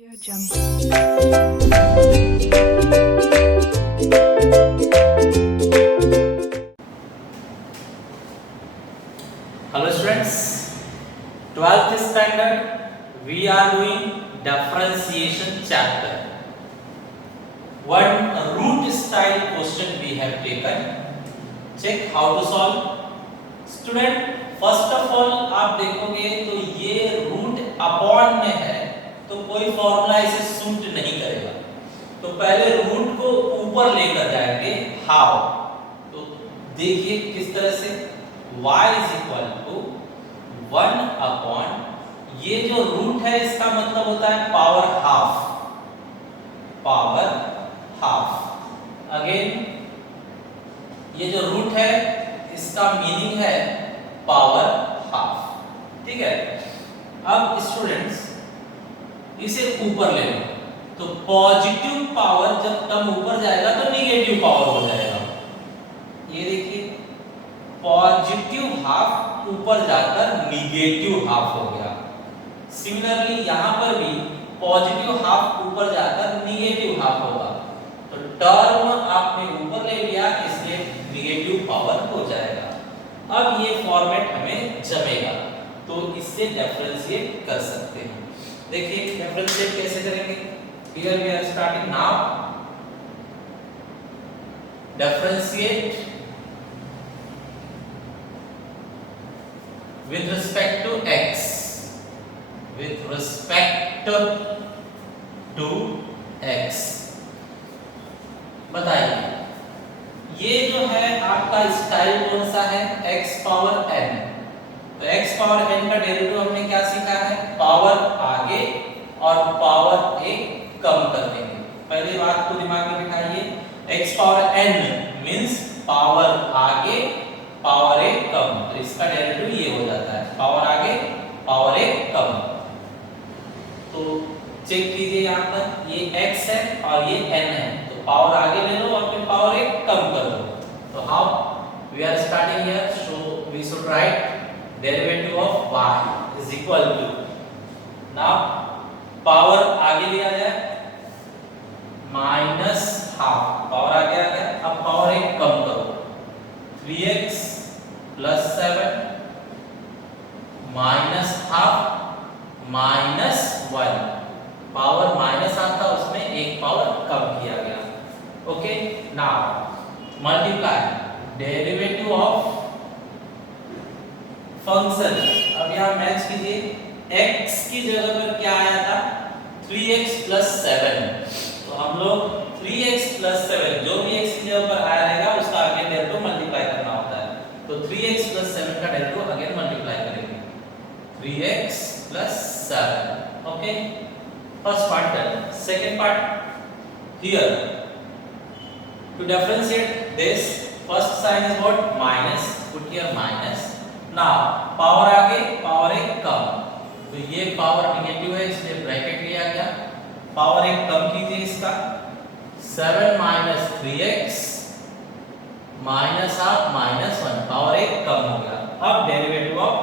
Hello students, 12th standard we are doing differentiation chapter. One root style question we have taken. Check how to solve. Student, first of all आप देखोगे तो ये root upon में है तो कोई formula इसे सूट नहीं करेगा, तो पहले रूट को ऊपर लेकर जाएंगे. हाउ? तो देखिए किस तरह से. y is equal to 1 upon, ये जो रूट है इसका मतलब होता है power half. Power half. Again ये जो रूट है इसका मीनिंग है पावर हाफ. ठीक है. अब स्टूडेंट्स इसे ऊपर ले लो, तो पॉजिटिव पावर जब टर्म ऊपर जाएगा तो नेगेटिव पावर हो जाएगा. ये देखिए पॉजिटिव हाफ ऊपर जाकर नेगेटिव हाफ हो गया. सिमिलरली यहां पर भी पॉजिटिव हाफ ऊपर जाकर नेगेटिव हाफ होगा, तो टर्म आपने ऊपर ले लिया इसलिए नेगेटिव पावर हो जाएगा. अब ये फॉर्मेट हमें जमेगा, तो इससे डिफरेंशिएट कर सकते हैं. देखिए डिफरेंशिएट कैसे करेंगे. Here we are starting now. Differentiate with respect to x, with respect to x. बताइए ये जो है आपका स्टाइल कौन सा है. x power n. तो x पावर n का डेरिवेटिव हमने क्या सीखा है. पावर आगे और पावर एक कम कर देंगे. पहली बात को दिमाग में बिठाइए. x power n means power आगे पावर एक कम, तो इसका डेरिवेटिव ये हो जाता है पावर आगे पावर एक कम. तो चेक कीजिए यहाँ पर ये x है और ये n है, तो पावर आगे ले लो और फिर पावर एक कम कर दो. तो how we are starting here, so we should write derivative of y is equal to, now power आगे लिया जाए माइनस हाफ. पावर आगे आ गया. अब पावर एक कम करो. 3x plus 7 minus half minus 1. Power minus half था उसमें एक पावर कम किया गया. Okay. Now multiply derivative of function. अब यहां मैच कीजिए. x की जगह पर क्या आया था 3x प्लस 7, तो हम लोग 3x प्लस 7 जो भी x की जगह पर आया रहेगा उसका आगे डेरिवेटिव मल्टीप्लाई करना होता है. तो 3x प्लस 7 का डेरिवेटिव अगेन मल्टीप्लाई करेंगे. 3x plus 7. Okay. First part done. Second part here to differentiate this first sign is what minus. Put here minus. Now power आगे पावर एक कम, तो ये पावर नेगेटिव है इसलिए ब्रैकेट लिया गया. पावर एक कम कीजिए इसका. 7 minus 3x minus half minus 1. Power एक कम हो गया. अब डेरिवेटिव ऑफ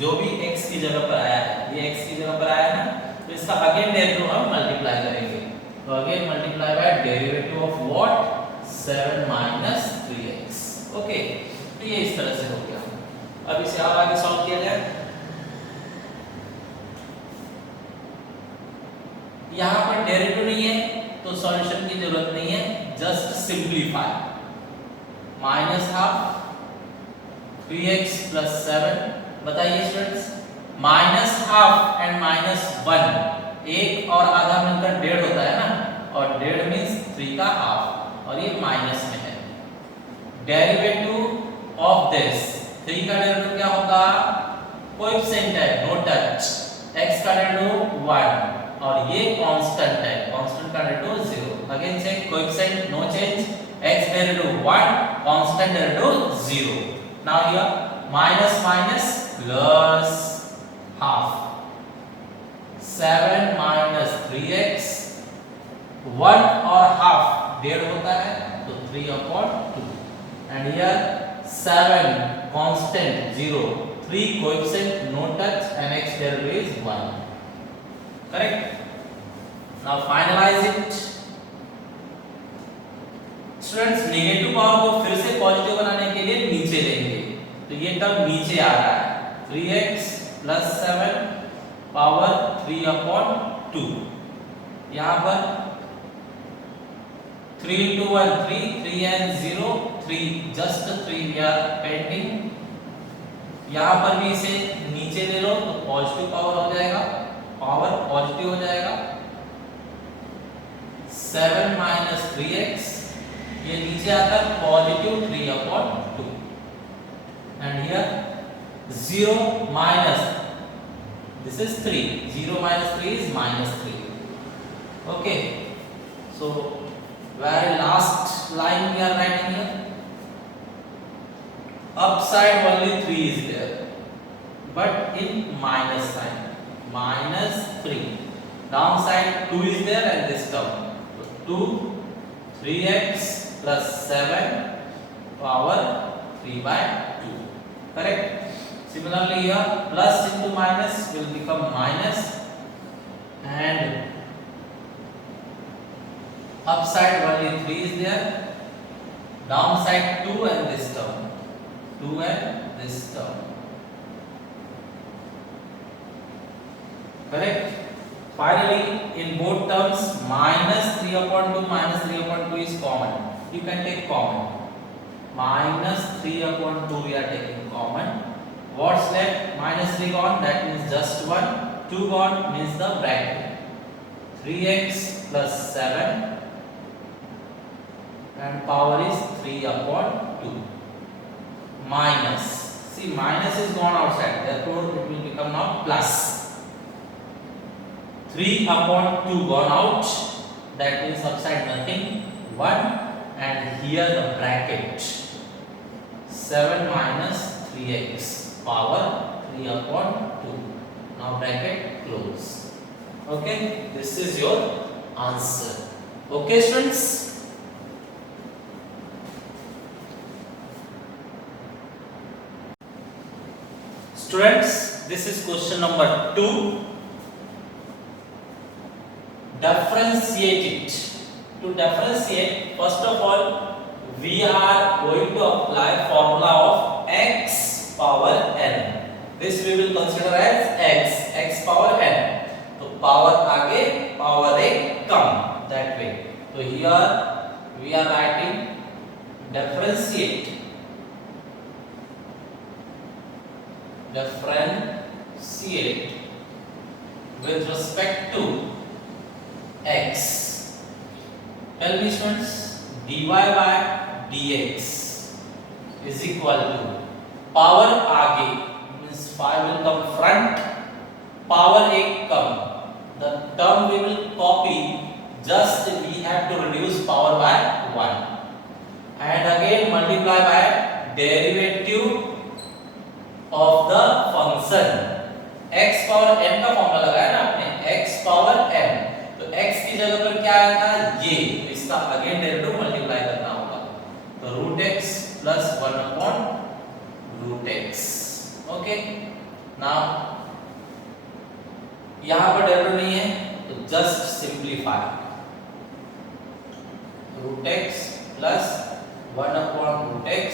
जो भी x की जगह पर आया है, ये x की जगह पर आया है ना, तो इसका अगेन डेरिवेटिव हम मल्टीप्लाई करेंगे. तो again multiply by derivative of what 7 minus 3x. Okay. तो ये इस तरह से हो गया. अब इसे और आगे सॉल्व किया जाए. यहां पर डेरिवेटिव नहीं है तो सॉल्यूशन की जरूरत नहीं है. Just simplify. Minus half 3x plus 7. बताइए students minus half and minus 1 एक और आधा मिलकर 1.5 होता है ना, और 1.5 मींस 3 का हाफ, और ये माइनस में है. डेरिवेटिव ऑफ दिस 3 का डेरिवेटिव क्या होगा. कोएफिशिएंट है नो टच. x का डेरिवेटिव 1 और ये कांस्टेंट है, कांस्टेंट का डेरिवेटिव 0. अगेन से coefficient no change. x derivative 1 constant derivative 0. Now here minus minus plus half. 7 minus 3x 1 और हाफ 1.5 होता है तो 3/2. And here 7 constant 0, 3 coefficient no touch and x derivative is 1. Correct? Now finalize it. Students negative power को फिर से positive बनाने के लिए नीचे लेंगे, तो ये टर्म नीचे आ रहा है 3x प्लस 7 पावर 3/2। यहाँ पर 3 into 1 3, 3 and 0 3, just 3 we are pending। यहाँ पर भी इसे नीचे ले लो तो पॉजिटिव पावर हो जाएगा, पावर पॉजिटिव हो जाएगा। 7 minus 3x, ये नीचे आता है positive 3/2 and here 0 minus this is 3, 0 minus 3 is -3। okay, so very last line we are writing here, upside only 3 is there but in minus sign, -3, downside 2 is there and this term, so 2 3x plus 7 power 3/2, correct। Similarly here plus into minus will become minus and upside only 3 is there, downside 2 and this term, 2 and this term, correct। Finally in both terms minus 3/2 is common, you can take common, minus 3/2 we are taking common। What's left? -3 gone, that means just 1, 2 gone means the bracket, 3x plus 7 and power is 3/2 minus, see minus is gone outside, therefore it will become now plus, 3/2 gone out, that means upside nothing, 1 and here the bracket 7 minus 3x power 3/2, now bracket close, okay, this is your answer, okay students। Students, this is question number 2, differentiate it। to differentiate, first of all we are going to apply formula of x power n, this we will consider as x power n, तो power आगे power एक कम, that way, तो here we are writing differentiate with respect to x, tell me students, dy by dx is equal to power आगे means 5 will come front, power एक कम, the term we will copy, just we have to reduce power by 1 and again multiply by derivative of the function, x power n का formula लगाया ना आपने, x power n, तो x की जगह पर क्या आया था ये, तो इसका अगेन डेरिवेटिव मल्टीप्लाई करना होगा, तो root x plus 1 upon root x, okay. Now यहां पर डेरिवेटिव नहीं है तो just simplify, root x plus 1 upon root x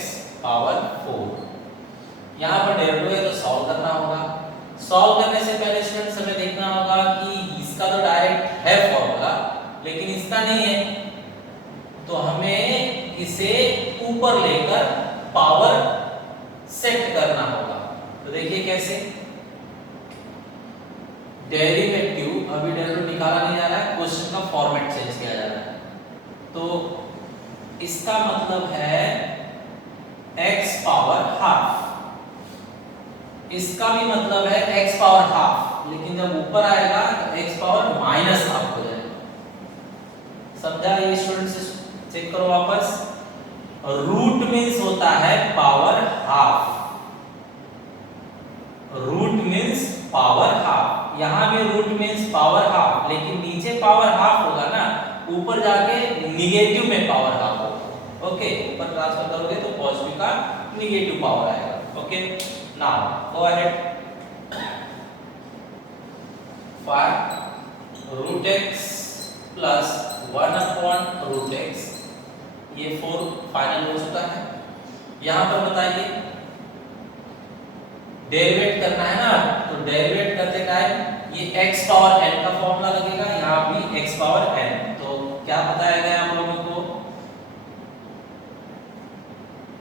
power 4, यहाँ पर डेरिवेटिव है तो सॉल्व करना होगा, सॉल्व करने से पहले स्टूडेंट्स हमें देखना होगा कि इसका तो डायरेक्ट है फॉर्मूला लेकिन इसका नहीं है, तो हमें इसे ऊपर लेकर पावर सेट करना होगा, तो देखिए कैसे, डेरिवेटिव, अभी डेरिवेटिव निकाला नहीं जा रहा है, क्वेश्चन का फॉर्मेट चेंज किया जा रहा है, तो इसका मतलब है x पावर हाफ, इसका भी मतलब है x पावर हाफ, लेकिन जब ऊपर आएगा तो x पावर माइनस हाफ हो जाएगा, समझा ये स्टूडेंट्स, चेक करो वापस, रूट मींस होता है power half, root means power half, यहां भी रूट मींस पावर हाफ, लेकिन नीचे पावर हाफ होगा ना, ऊपर जाके निगेटिव में पावर हाफ होगा, ओके, ऊपर ट्रांसफर करोगे तो पॉजिटिव का निगेटिव पावर आएगा, okay. Now go ahead, for root x plus 1/√x, ये 4 फाइनल हो चुका है। यहाँ पर बताइए डेरिवेट करना है ना, तो डेरिवेट करते टाइम ये x पावर n का फॉर्मूला लगेगा, यहाँ भी x पावर n। तो क्या बताया गया हम लोगों को,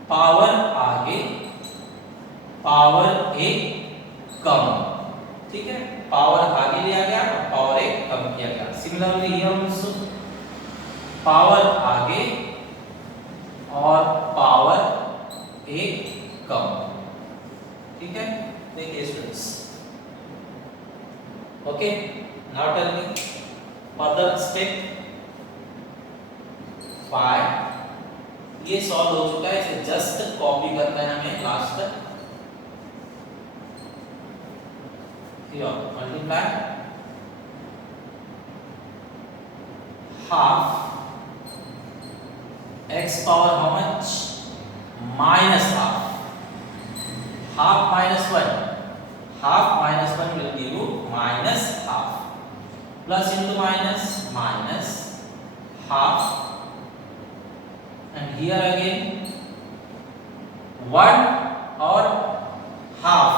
पावर आगे पावर एक कम, ठीक है, पावर आगे लिया गया और पावर एक कम किया गया। सिमिलरली ये पावर आगे और पावर एक कम, ठीक है। देखिए students, okay, now tell me further step 5। ये सॉल्व हो चुका है, इसे जस्ट कॉपी करना है हमें लास्ट तक। Multiply half x power how much minus half minus 1, half minus 1 will give you minus half, plus into minus half, and here again 1 और half,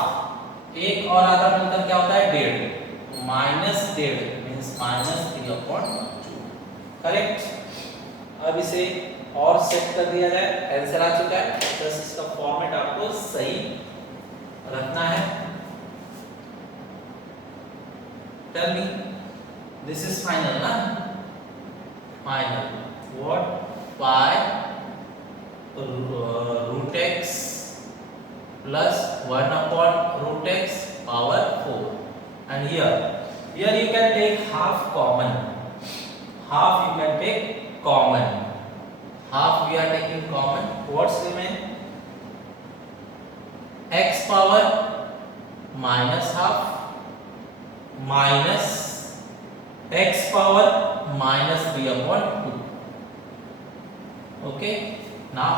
एक और आधा मिलकर क्या होता है, 1.5, माइनस 1.5 मींस -3/2, करेक्ट। अब इसे और सेट कर दिया जाए, आंसर आ चुका है, बस इसका फॉर्मेट आपको सही रखना है। Tell me this is final ना, final what 5√x plus 1/√x power 4, and here you can take half common, half you can take common, half we are taking common, what's remain, x power minus half minus x power -3/2, okay। now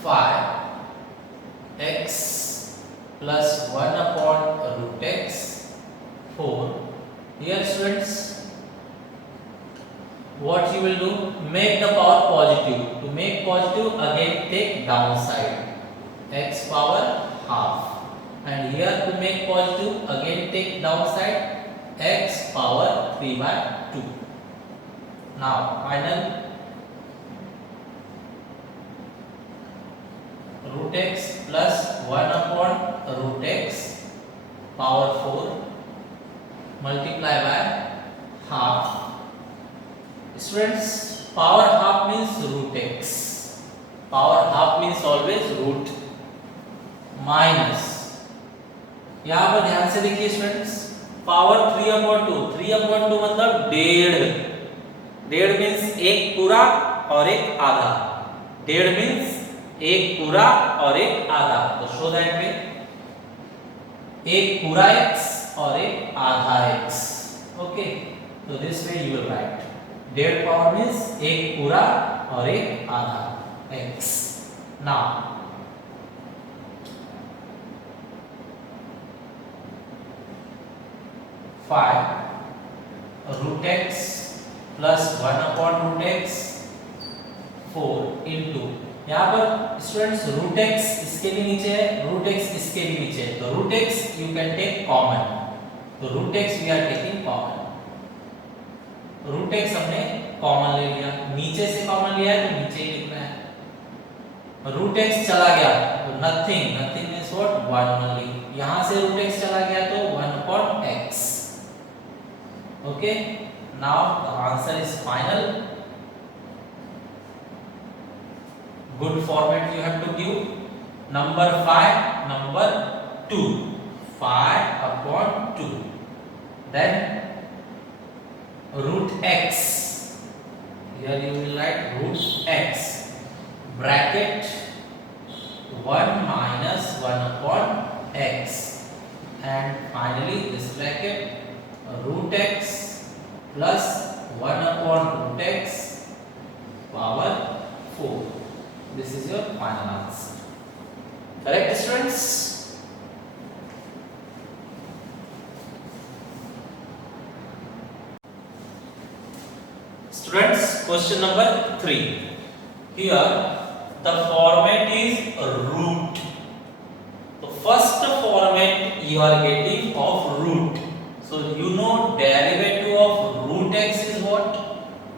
5x plus 1/√x 4, here students what you will do, make the power positive, to make positive again take downside x power half, and here to make positive again take downside x power 3/2. now final √x plus 1/√x power 4 multiply by half, students power half means √x, power half means always root, minus, यहाँ पर ध्यान से देखिए students, power 3/2, 3/2 मतलब 1.5 means एक पूरा और एक आधा, 1.5 मीन्स एक पूरा और एक आधा, तो शो दैट वे एक पूरा x और एक आधा x, ओके। तो this way you will write 1.5 power means एक पूरा और एक आधा x। Now √x plus 1/√x 4 into, यहाँ पर स्टूडेंट्स √x इसके भी नीचे है, √x इसके भी नीचे है, तो √x you can take common, तो √x we are taking common, √x हमने कॉमन ले लिया, नीचे से कॉमन लिया है तो नीचे ही लिखना है, √x चला गया तो nothing, nothing means what 1 only, यहां से √x चला गया तो 1/x, okay. Now the answer is final, good format you have to give, number 5 number 2, 5/2, then √x, here you will write √x bracket 1 minus 1/x, and finally this bracket √x plus 1/√x power 4. This is your final answer. Correct, students? Students, question number 3. Here the format is root. The first format you are getting of root. So you know derivative of root x is what?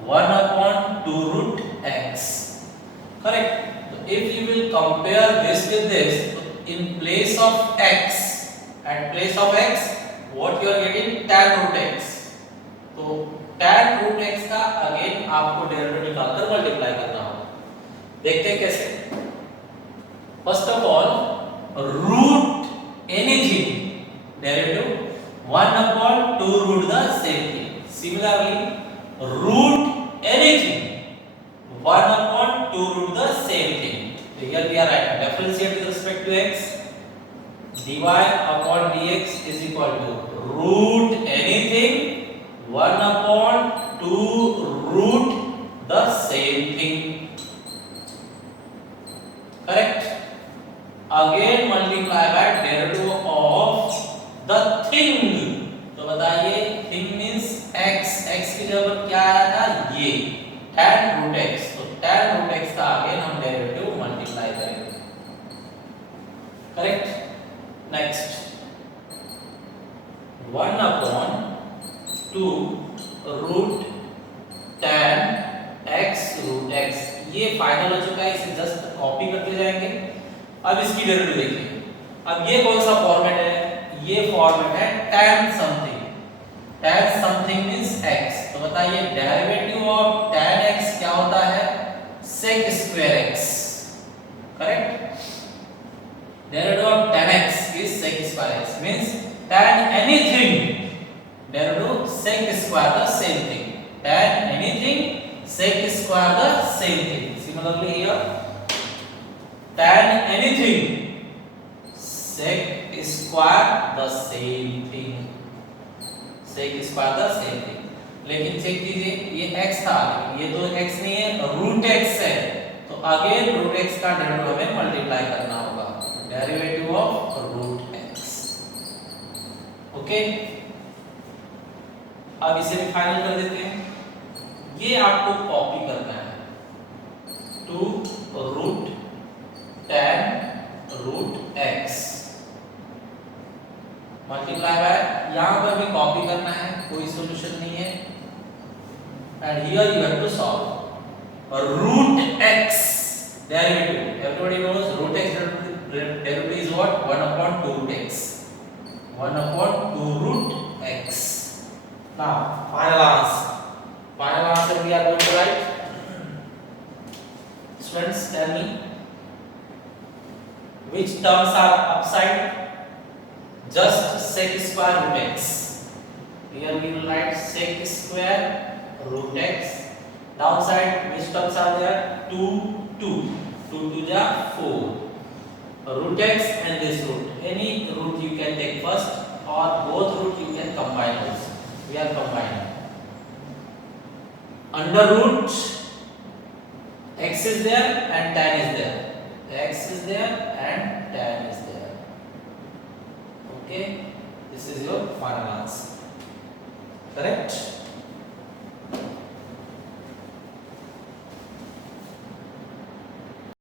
1 upon 2 root x. Correct? So if you will compare this with this, in place of x, at place of x, what you are getting? Tan root x. तो tan root x का again आपको derivative निकालकर multiply करना होगा. देखते हैं कैसे. First of all root anything derivative 1 upon 2 root the same thing. Similarly root anything 1 upon 2 root the same thing. So here we are writing differentiate with respect to x. dy upon dx is equal to root anything 1 upon 2 root the same thing. Correct? Again multiply by derivative of the thing. तो बताइए thing means x. x की जगह क्या आया था? ये tan root x. तो tan root x का अगेन हम डेरिवेटिव मल्टीप्लाई करेंगे. Correct? Next 1 upon 2 root tan x root x. ये फाइनल हो चुका है, इसे जस्ट कॉपी करते जाएंगे. अब इसकी डेरिवेटिव देखिए. अब ये कौन सा फॉर्मेट है? ये फॉर्मेट है tan something. tan something means x. तो बताइए डेरिवेटिव ऑफ tan x क्या होता है? sec square x. Correct? Derivative of tan x is sec square x means tan anything derivative sec square the same thing. Tan anything sec square the same thing. Similarly here tan anything sec square the same thing. Sec square the same thing. लेकिन check कीजिए ये x था, ये तो x नहीं है, root x है. तो अगेन रूट x का डेरिवेटिव हमें मल्टीप्लाई करना होगा. Derivative of root x. Okay, अब इसे भी फाइनल कर देते हैं. ये आपको कॉपी करना है. 2 root tan root x multiply by, यहां पर भी कॉपी करना है, कोई सॉल्यूशन नहीं है. And here you have to solve. और root x derivative, everybody knows root x derivative is what? 1 upon 2 root x. 1 upon 2 root x. Now final answer. Final answer we are going to write. Students, tell me which terms are upside? Just sec square root x. Here we will write sec square root x. Downside which terms are there? 2 2 2 2 ja 4. Root x and this root. Any root you can take first or both root you can combine also. We are combining. Under root x is there and tan is there. X is there and tan is there. Okay, this is your final answer. Correct?